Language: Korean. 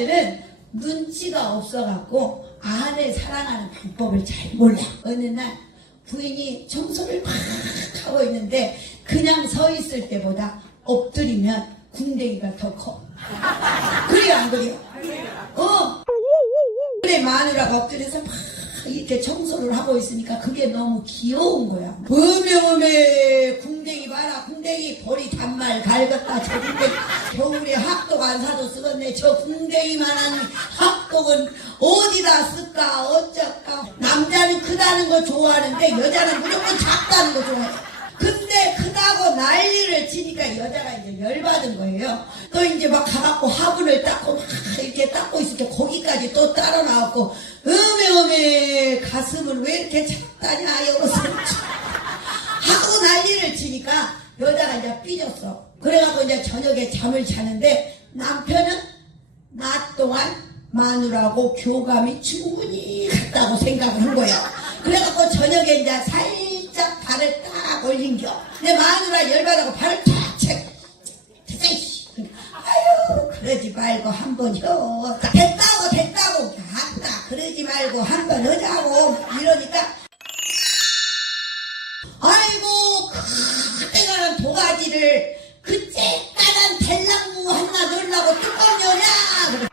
여자들은 눈치가 없어갖고 아내 사랑하는 방법을 잘 몰라. 어느 날 부인이 청소를 막 하고 있는데 그냥 서 있을 때보다 엎드리면 궁뎅이가 더 커. 그래요 안 그래요? 그래 마누라가 엎드려서 막 이렇게 청소를 하고 있으니까 그게 너무 귀여운 거야. 어메 궁뎅이 봐라. 궁뎅이 보리 단말 갈갔다. 저 궁뎅이 겨울에 학독 안 사도 쓰겠네. 저 궁뎅이만한 학독은 어디다 쓸까 어쩔까. 남자는 크다는 거 좋아하는데 여자는 무조건 작다는 거 좋아해. 근데 크다고 난리를 치니까 여자가 이제 열받은 거예요. 또 이제 막 가갖고 화분을 닦고 막 이렇게 닦고 있을 때 거기까지 또 따로 나왔고 어메 가슴은 왜 이렇게 작다냐 이러면서 하고 난리를 치니까 여자가 이제 삐졌어. 그래갖고 이제 저녁에 잠을 자는데 남편은 낮 동안 마누라하고 교감이 충분히 갔다고 생각을 한 거야. 그래갖고 저녁에 이제 살짝 발을 딱 올린겨. 내 마누라 열받아서 발을 탁 채. 아유 그러지 말고 한번 혀. 됐다고 아따 그러지 말고 한번 하자고 이러니까 아이고 그때가는 도가지를 그째 까단 델랑무 하나 넣으려고 뚜껑 여냐.